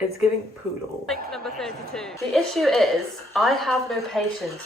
It's giving poodle. Link number 32. The issue is, I have no patience.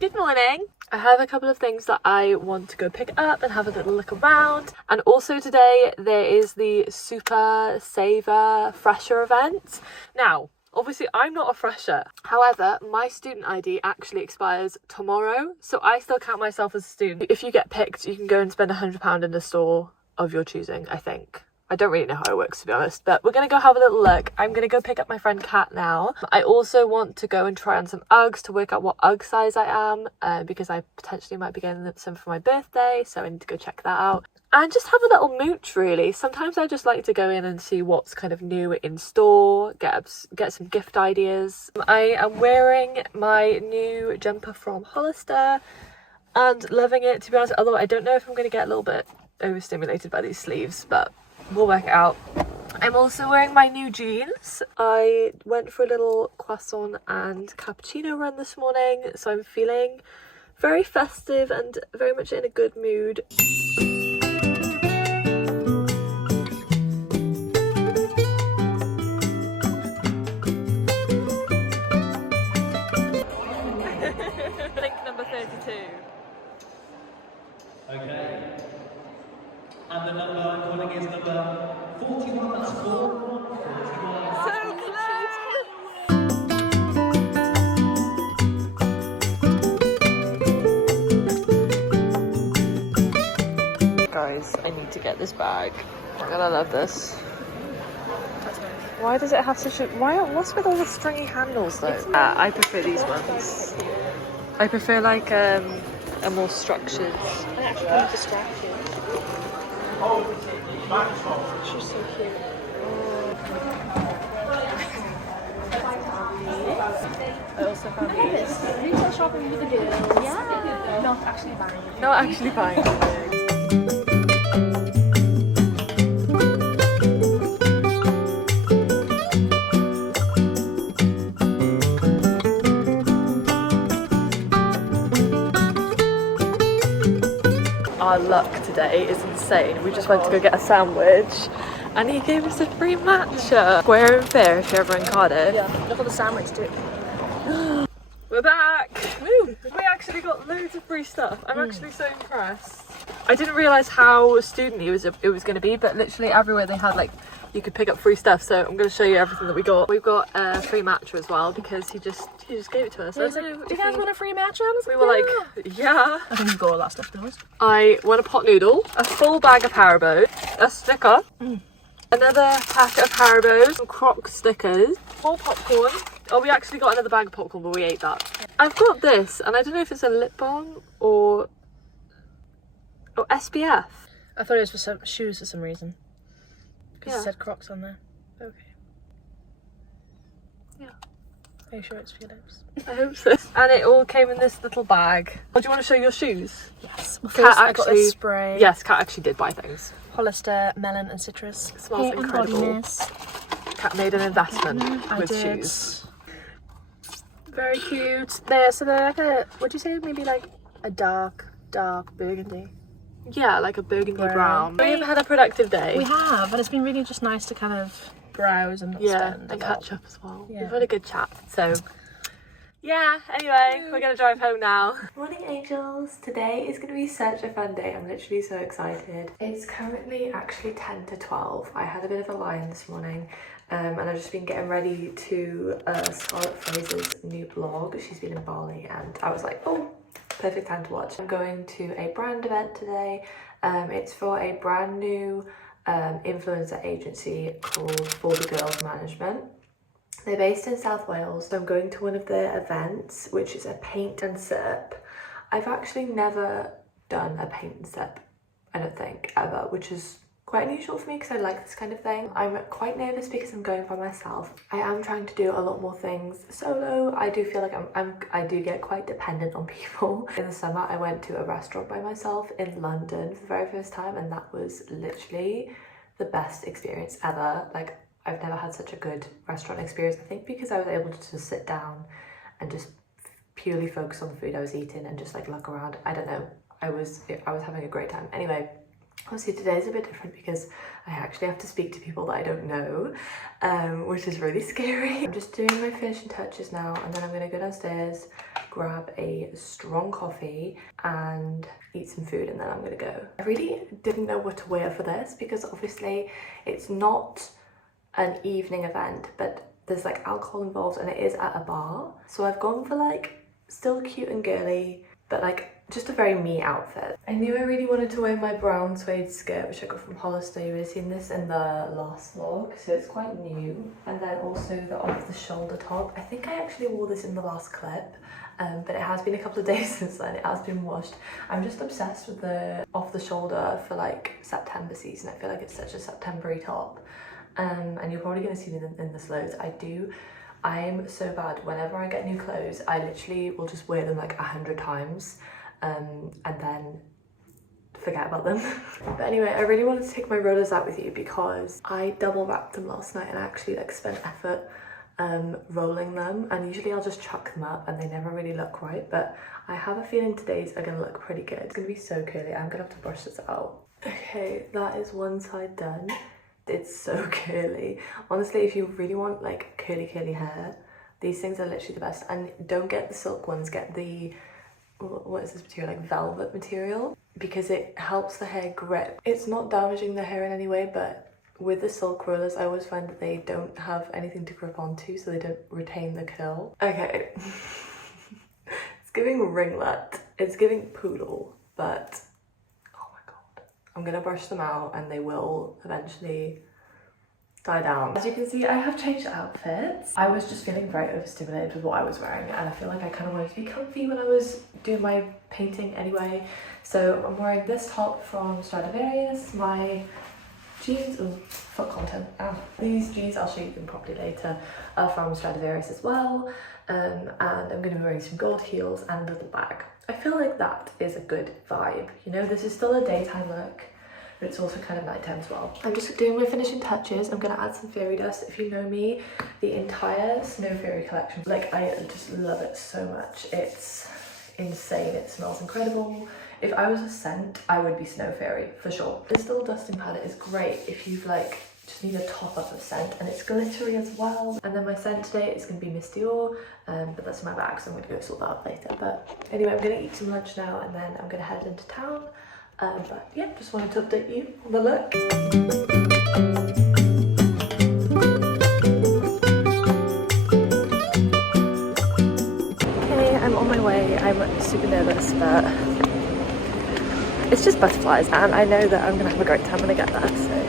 Good morning. I have a couple of things that I want to go pick up and have a little look around. And also today there is the Super Saver Fresher event. Now, obviously I'm not a fresher. However, my student ID actually expires tomorrow, so I still count myself as a student. If you get picked, you can go and spend £100 in a store of your choosing, I think. I don't really know how it works, to be honest, but we're going to go have a little look. I'm going to go pick up my friend Kat now. I also want to go and try on some Uggs to work out what Ugg size I am, because I potentially might be getting some for my birthday, so I need to go check that out. And just have a little mooch, really. Sometimes I just like to go in and see what's kind of new in store, get some gift ideas. I am wearing my new jumper from Hollister and loving it, to be honest, although I don't know if I'm going to get a little bit overstimulated by these sleeves, but we'll work it out. I'm also wearing my new jeans. I went for a little croissant and cappuccino run this morning, so I'm feeling very festive and very much in a good mood. Link number 32. Okay. And the number I'm calling is number 41, that's 4. 41. So close! Guys, I need to get this bag. I'm gonna love this. Why does it have such a... what's with all the stringy handles though? I prefer these ones. I prefer like a more structured... I actually kind of distract you. She's so cute. I also found these. Retail shopping with the girls. Yeah. Not actually buying. Not actually buying. Our luck today is insane. We just went to go get a sandwich and he gave us a free matcha. Square and fair if you're ever in Cardiff. Yeah, look at the sandwich too. We're back! Woo! We actually got loads of free stuff. I'm actually so impressed. I didn't realise how student-y it was going to be, but literally everywhere they had like, you could pick up free stuff, so I'm going to show you everything that we got. We've got a free matcha as well because he just gave it to us. Yeah, like, do you guys want a free matcha? We were like, yeah. I think you've got all that stuff, Lois. I want a pot noodle, a full bag of Haribo, a sticker, another pack of Haribo, some Croc stickers, more popcorn. Oh, we actually got another bag of popcorn, but we ate that. I've got this, and I don't know if it's a lip balm or SPF. I thought it was for some shoes for some reason. Because Yeah. it said Crocs on there. Okay. Yeah. Are you sure it's for your lips? I hope so. And it all came in this little bag. Oh, do you want to show your shoes? Yes. Well, Kat first I got actually- a spray. Yes, Kat actually did buy things. Hollister, melon and citrus. It smells incredible. Kat made an investment I with did. shoes. Very cute. So they're like a, would you say maybe like a dark burgundy? Yeah, like a burgundy Brown. brown. We've had a productive day. We have, and it's been really just nice to kind of browse and not Yeah, spend a and lot. catch up as well. Yeah. We've had a good chat, so yeah, anyway, we're gonna drive home now. Morning angels, today is gonna be such a fun day. I'm literally so excited. It's currently actually 10 to 12. I had a bit of a lie-in this morning and I've just been getting ready to Scarlett Fraser's new blog. She's been in Bali and I was like, oh, perfect time to watch. I'm going to a brand event today. It's for a brand new influencer agency called For The Girls Management. They're based in South Wales, so I'm going to one of their events, which is a paint and sip. I've actually never done a paint and sip, I don't think, ever, which is quite unusual for me because I like this kind of thing. I'm quite nervous because I'm going by myself. I am trying to do a lot more things solo. I do feel like I do get quite dependent on people. In the summer, I went to a restaurant by myself in London for the very first time, and that was literally the best experience ever. Like, I've never had such a good restaurant experience, I think because I was able to just sit down and just purely focus on the food I was eating and just like look around. I don't know. I was having a great time. Anyway, obviously today's a bit different because I actually have to speak to people that I don't know, which is really scary. I'm just doing my finishing touches now, and then I'm gonna go downstairs, grab a strong coffee and eat some food, and then I'm gonna go. I really didn't know what to wear for this because obviously it's not an evening event, but there's like alcohol involved and it is at a bar. So I've gone for like still cute and girly, but like just a very me outfit. I knew I really wanted to wear my brown suede skirt, which I got from Hollister. You would have seen this in the last vlog, so it's quite new. And then also the off-the-shoulder top. I think I actually wore this in the last clip, but it has been a couple of days since then. It has been washed. I'm just obsessed with the off-the-shoulder for like September season. I feel like it's such a September-y top. And you're probably going to see me in this loads. I'm so bad. Whenever I get new clothes, I literally will just wear them like 100 times. And then forget about them. But anyway, I really wanted to take my rollers out with you because I double wrapped them last night and I actually like spent effort rolling them, and usually I'll just chuck them up and they never really look right, but I have a feeling today's are gonna look pretty good. It's gonna be so curly. I'm gonna have to brush this out. Okay, that is one side done. It's so curly. Honestly, if you really want like curly hair, these things are literally the best. And don't get the silk ones, get the, what is this material, like velvet material, because it helps the hair grip. It's not damaging the hair in any way, but with the silk rollers I always find that they don't have anything to grip onto, so they don't retain the curl. Okay. It's giving ringlet, it's giving poodle, but oh my god, I'm gonna brush them out and they will eventually die down. As you can see, I have changed outfits. I was just feeling very overstimulated with what I was wearing, and I feel like I kind of wanted to be comfy when I was doing my painting anyway. So I'm wearing this top from Stradivarius, my jeans, oh, foot content, these jeans, I'll show you them properly later, are from Stradivarius as well, and I'm going to be wearing some gold heels and a little bag. I feel like that is a good vibe, you know, this is still a daytime look, but it's also kind of nighttime as well. I'm just doing my finishing touches. I'm gonna add some fairy dust. If you know me, the entire Snow Fairy collection, like I just love it so much. It's insane, it smells incredible. If I was a scent, I would be Snow Fairy for sure. This little dusting palette is great if you've like, just need a top up of scent, and it's glittery as well. And then my scent today is gonna be Miss Dior, but that's in my bag, so I'm gonna go sort that out later. But anyway, I'm gonna eat some lunch now and then I'm gonna head into town. But yeah, just wanted to update you on the look. Okay, I'm on my way. I'm super nervous, but it's just butterflies, and I know that I'm gonna have a great time when I get there, so.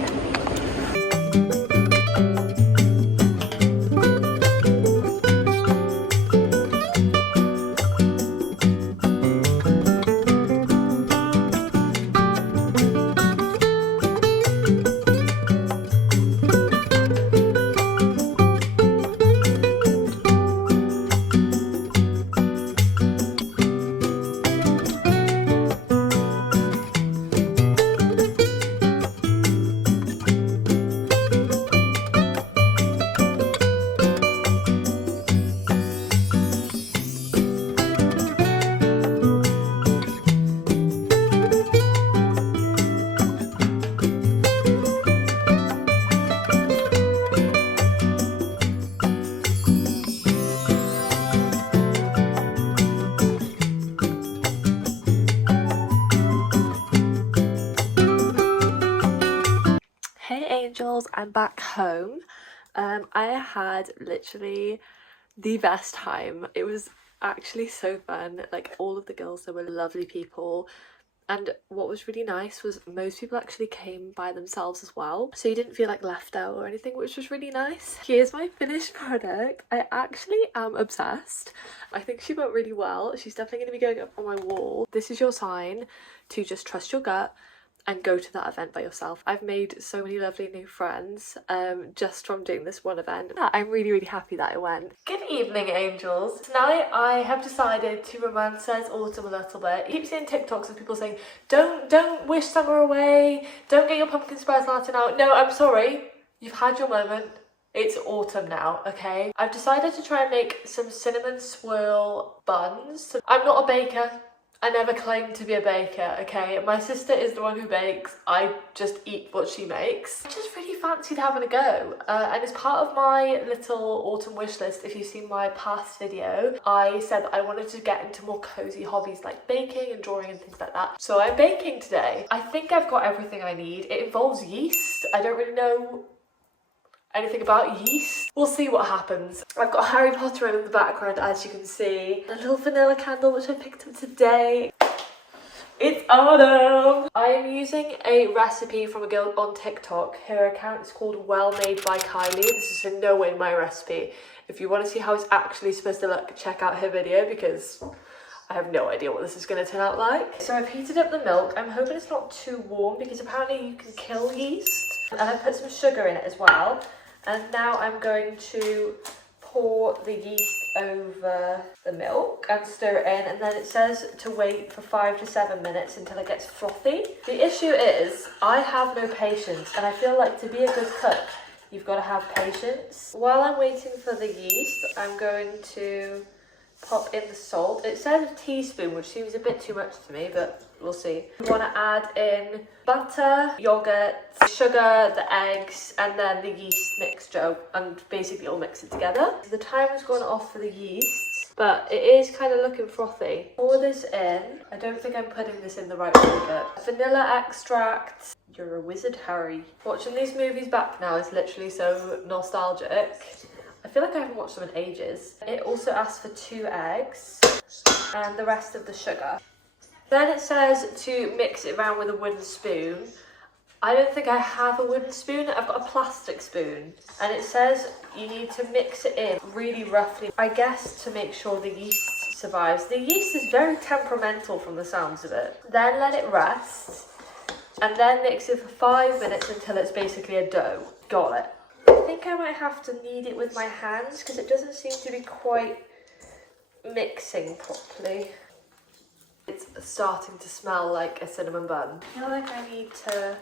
Angels, I'm back home. I had literally the best time. It was actually so fun. Like, all of the girls there were lovely people, and what was really nice was most people actually came by themselves as well, so you didn't feel like left out or anything, which was really nice. Here's my finished product. I actually am obsessed. I think she went really well. She's definitely going to be going up on my wall. This is your sign to just trust your gut and go to that event by yourself. I've made so many lovely new friends just from doing this one event. I'm really happy that I went. Good evening, angels. Tonight I have decided to romanticize autumn a little bit. I keep seeing TikToks of people saying, don't wish summer away, don't get your pumpkin spice latte out. No, I'm sorry, you've had your moment. It's autumn now, okay? I've decided to try and make some cinnamon swirl buns. So I'm not a baker, I never claimed to be a baker, okay? My sister is the one who bakes. I just eat what she makes. I just really fancied having a go. And as part of my little autumn wish list, if you've seen my past video, I said that I wanted to get into more cozy hobbies like baking and drawing and things like that. So I'm baking today. I think I've got everything I need. It involves yeast. I don't really know anything about yeast. We'll see what happens. I've got Harry Potter in the background, as you can see. A little vanilla candle which I picked up today. It's autumn! I am using a recipe from a girl on TikTok. Her account is called Well Made by Kylie. This is in no way my recipe. If you want to see how it's actually supposed to look, check out her video because I have no idea what this is going to turn out like. So I've heated up the milk. I'm hoping it's not too warm because apparently you can kill yeast. And I've put some sugar in it as well. And now I'm going to pour the yeast over the milk and stir it in, and then it says to wait for 5 to 7 minutes until it gets frothy. The issue is I have no patience, and I feel like to be a good cook you've got to have patience. While I'm waiting for the yeast, I'm going to pop in the salt. It says a teaspoon, which seems a bit too much to me, but we'll see. You want to add in butter, yogurt, sugar, the eggs, and then the yeast mixture, and basically all mix it together. The timer's gone off for the yeast, but it is kind of looking frothy. Pour this in. I don't think I'm putting this in the right order. Vanilla extract. You're a wizard, Harry. Watching these movies back now is literally so nostalgic. I feel like I haven't watched them in ages. It also asks for 2 eggs and the rest of the sugar. Then it says to mix it around with a wooden spoon. I don't think I have a wooden spoon. I've got a plastic spoon. And it says you need to mix it in really roughly, I guess to make sure the yeast survives. The yeast is very temperamental from the sounds of it. Then let it rest. And then mix it for 5 minutes until it's basically a dough. Got it. I think I might have to knead it with my hands because it doesn't seem to be quite mixing properly. It's starting to smell like a cinnamon bun. I feel like I need to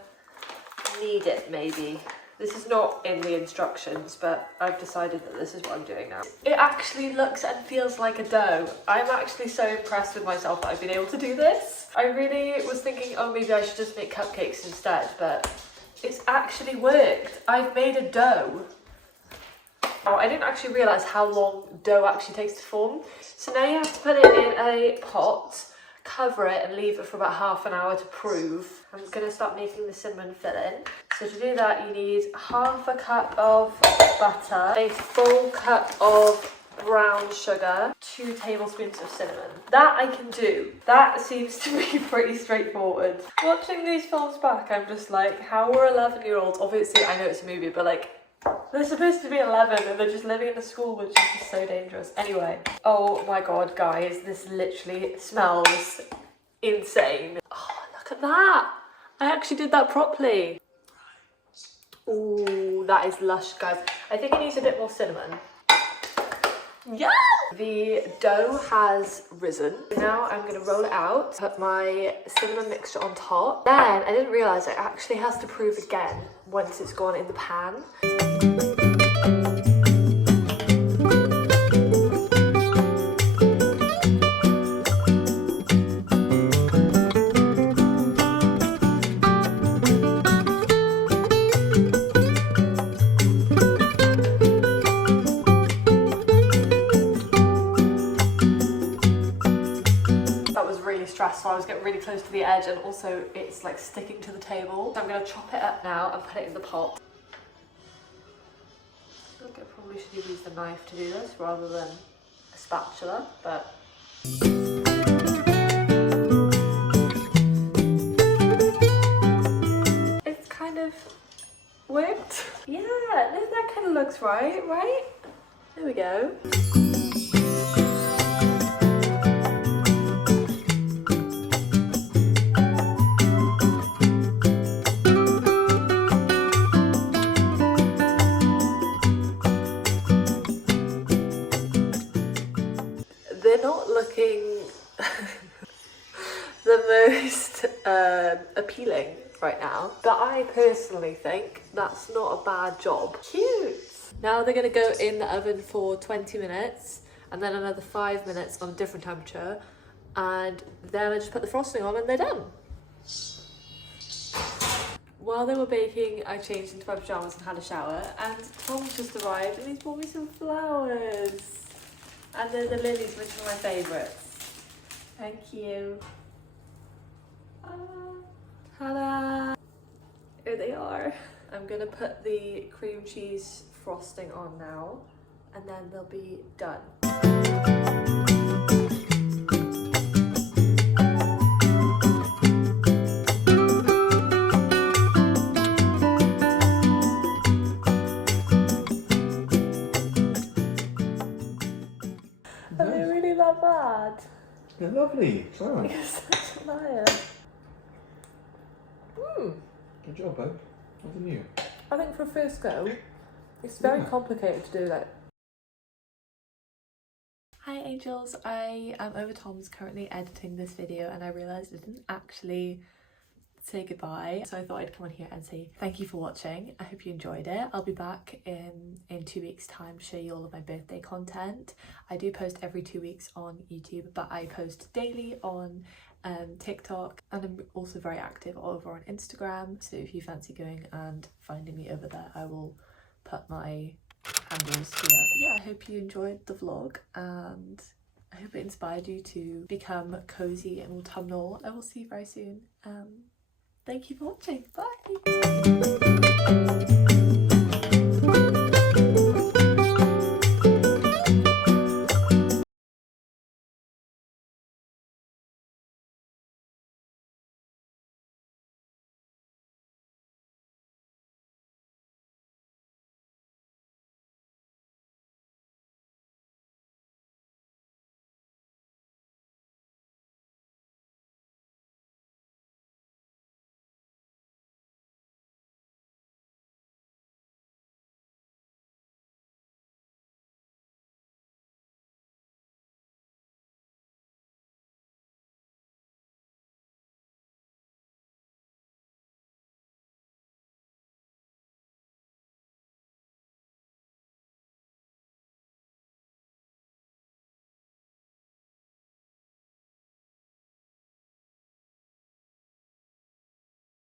knead it maybe. This is not in the instructions, but I've decided that this is what I'm doing now. It actually looks and feels like a dough. I'm actually so impressed with myself that I've been able to do this. I really was thinking, oh, maybe I should just make cupcakes instead, but it's actually worked. I've made a dough. Oh, I didn't actually realise how long dough actually takes to form. So now you have to put it in a pot, cover it and leave it for about half an hour to prove. I'm going to start making the cinnamon filling. So to do that you need half a cup of butter, a full cup of brown sugar, 2 tablespoons of cinnamon. That I can do. That seems to be pretty straightforward. Watching these films back, I'm just like, how were 11-year-olds, obviously I know it's a movie, but like, they're supposed to be 11 and they're just living in a school, which is just so dangerous. Anyway, oh my god, guys, this literally smells insane. Oh, look at that. I actually did that properly. Ooh, that is lush, guys. I think it needs a bit more cinnamon. Yeah! The dough has risen. Now I'm going to roll it out, put my cinnamon mixture on top. Then I didn't realise it actually has to prove again once it's gone in the pan. So I was getting really close to the edge and also it's like sticking to the table. So I'm going to chop it up now and put it in the pot. I think I probably should have used a knife to do this rather than a spatula, but... It's kind of worked. Yeah, that kind of looks right? There we go. They're not looking the most appealing right now, but I personally think that's not a bad job. Cute! Now they're going to go in the oven for 20 minutes and then another 5 minutes on a different temperature and then I just put the frosting on and they're done. While they were baking, I changed into my pyjamas and had a shower, and Tom's just arrived and he's bought me some flowers. And they're the lilies, which are my favourites. Thank you. Ta-da! Here they are. I'm gonna put the cream cheese frosting on now, and then they'll be done. Are they really that bad? They're lovely. Wow. You're such a liar. Good job, babe. Nothing new. I think for a first go, it's very complicated to do that. Hi angels, I am over. Tom's currently editing this video and I realised I didn't actually say goodbye, so I thought I'd come on here and say thank you for watching. I hope you enjoyed it. I'll be back in 2 weeks time to show you all of my birthday content. I do post every 2 weeks on YouTube, but I post daily on TikTok, and I'm also very active over on Instagram, so if you fancy going and finding me over there, I will put my handles here. But yeah, I hope you enjoyed the vlog and I hope it inspired you to become cozy and autumnal. I will see you very soon. Thank you for watching. Bye!